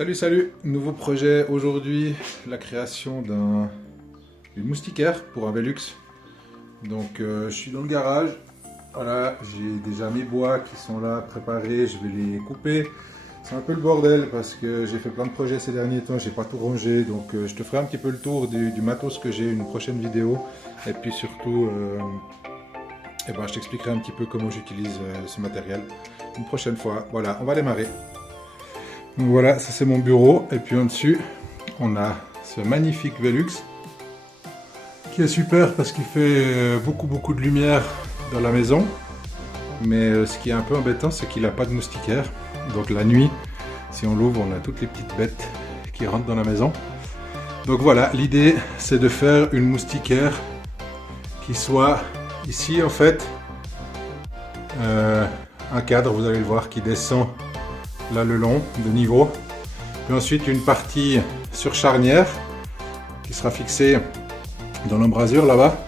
Salut, salut! Nouveau projet aujourd'hui, la création d'une moustiquaire pour un Velux. Donc je suis dans le garage, voilà, j'ai déjà mes bois qui sont là préparés, je vais les couper. C'est un peu le bordel parce que j'ai fait plein de projets ces derniers temps, j'ai pas tout rangé, donc je te ferai un petit peu le tour du matos que j'ai, une prochaine vidéo. Et puis surtout, je t'expliquerai un petit peu comment j'utilise ce matériel une prochaine fois. Voilà, on va démarrer. Donc voilà, ça c'est mon bureau, et puis en dessus, on a ce magnifique Velux qui est super parce qu'il fait beaucoup de lumière dans la maison. Mais ce qui est un peu embêtant, c'est qu'il n'a pas de moustiquaire. Donc la nuit, si on l'ouvre, on a toutes les petites bêtes qui rentrent dans la maison. Donc voilà, l'idée c'est de faire une moustiquaire qui soit ici en fait un cadre, vous allez le voir, qui descend là le long de niveau. Puis ensuite une partie sur charnière qui sera fixée dans l'embrasure là-bas.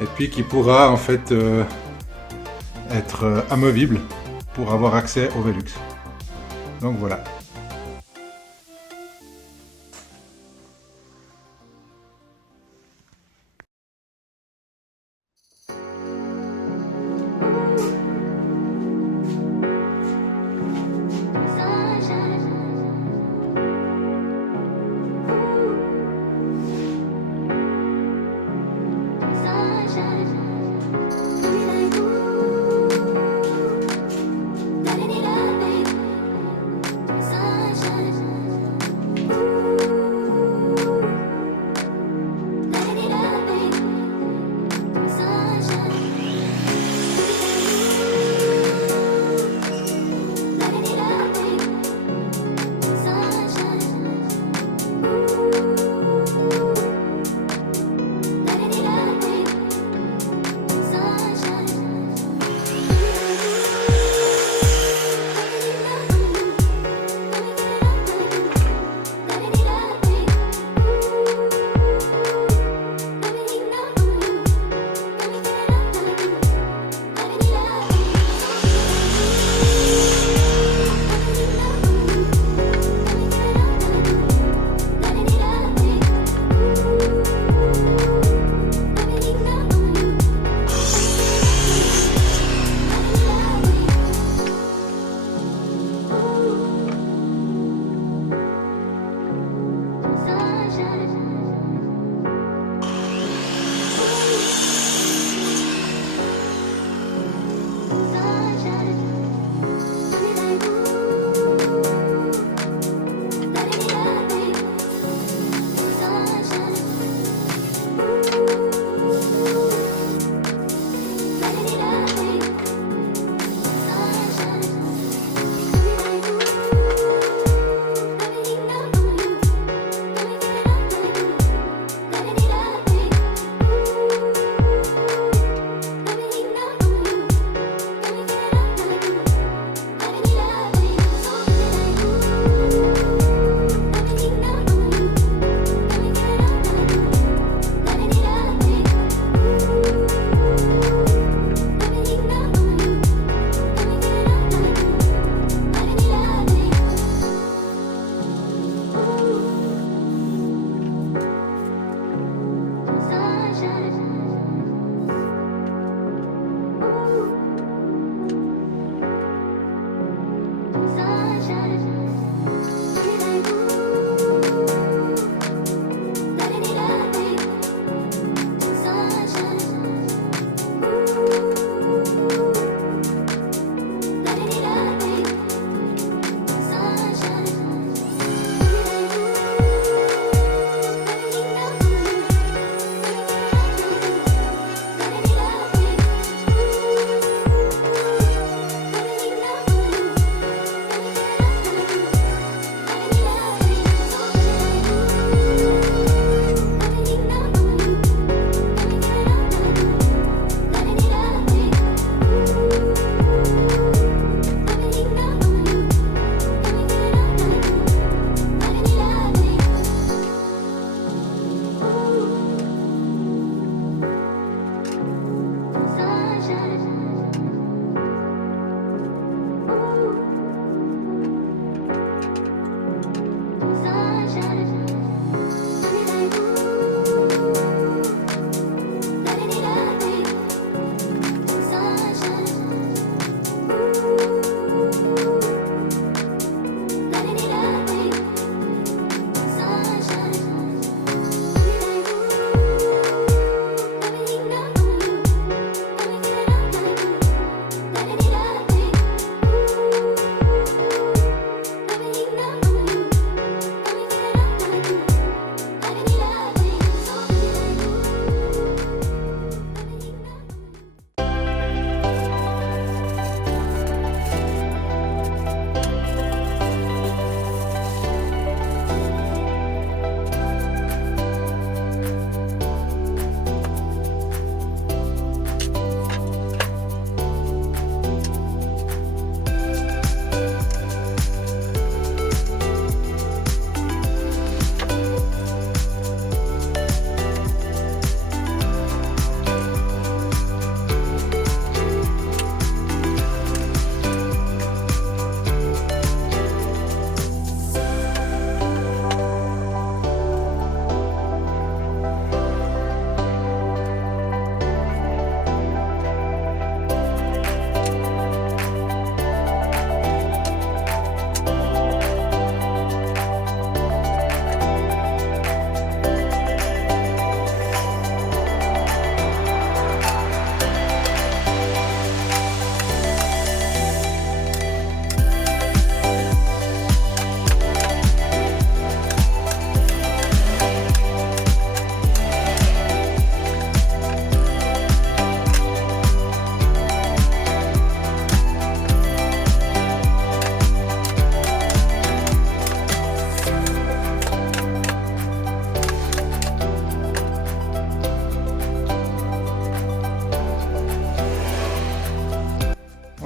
Et puis qui pourra en fait être amovible pour avoir accès au Velux. Donc voilà.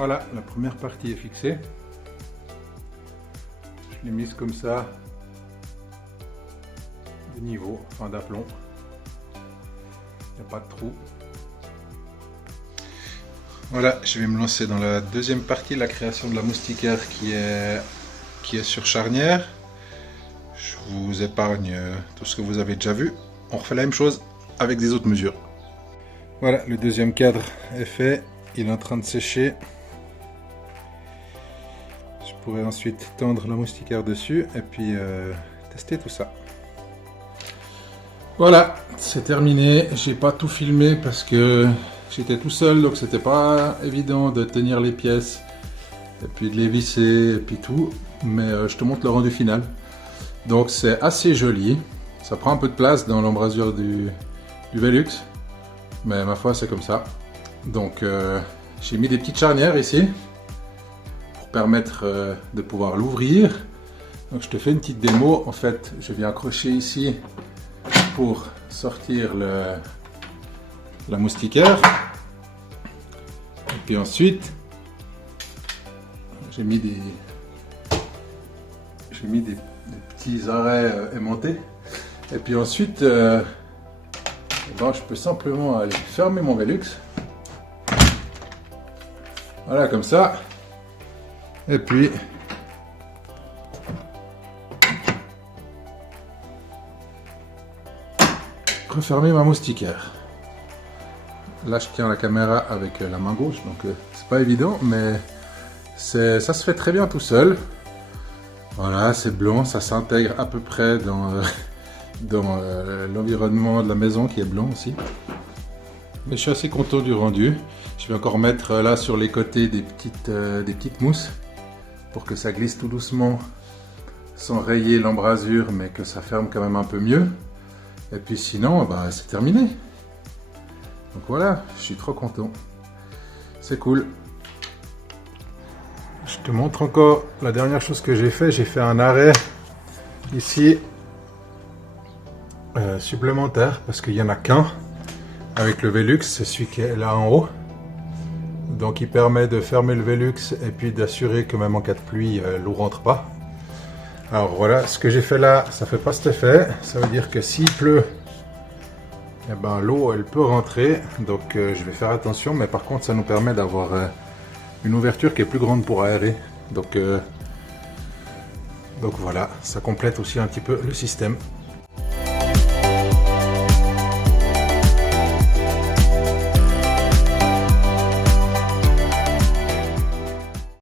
Voilà, la première partie est fixée. Je l'ai mise comme ça, de niveau, enfin d'aplomb. Il n'y a pas de trou. Voilà, je vais me lancer dans la deuxième partie, la création de la moustiquaire qui est sur charnière. Je vous épargne tout ce que vous avez déjà vu. On refait la même chose avec des autres mesures. Voilà, le deuxième cadre est fait. Il est en train de sécher. Je pourrais ensuite tendre la moustiquaire dessus et puis tester tout ça. Voilà, c'est terminé. J'ai pas tout filmé parce que j'étais tout seul, donc c'était pas évident de tenir les pièces et puis de les visser et puis tout. Mais je te montre le rendu final. Donc c'est assez joli. Ça prend un peu de place dans l'embrasure du Velux, mais ma foi c'est comme ça. Donc j'ai mis des petites charnières ici pour permettre de pouvoir l'ouvrir. Donc je te fais une petite démo. En fait, je viens accrocher ici pour sortir la moustiquaire. Et puis ensuite, j'ai mis des petits arrêts aimantés. Et puis ensuite, je peux simplement aller fermer mon Velux. Voilà, comme ça. Et puis, refermer ma moustiquaire. Là, je tiens la caméra avec la main gauche, donc c'est pas évident, mais ça se fait très bien tout seul. Voilà, c'est blanc, ça s'intègre à peu près dans l'environnement de la maison qui est blanc aussi. Mais je suis assez content du rendu. Je vais encore mettre là sur les côtés des petites mousses pour que ça glisse tout doucement sans rayer l'embrasure, mais que ça ferme quand même un peu mieux. Et puis sinon, bah, c'est terminé. Donc voilà, je suis trop content. C'est cool. Je te montre encore la dernière chose que j'ai fait. J'ai fait un arrêt ici supplémentaire parce qu'il n'y en a qu'un avec le Velux. C'est celui qui est là en haut. Donc il permet de fermer le Velux et puis d'assurer que même en cas de pluie, l'eau rentre pas. Alors voilà, ce que j'ai fait là, ça fait pas cet effet. Ça veut dire que s'il pleut, eh ben, l'eau elle peut rentrer. Donc je vais faire attention, mais par contre ça nous permet d'avoir une ouverture qui est plus grande pour aérer. Donc voilà, ça complète aussi un petit peu le système.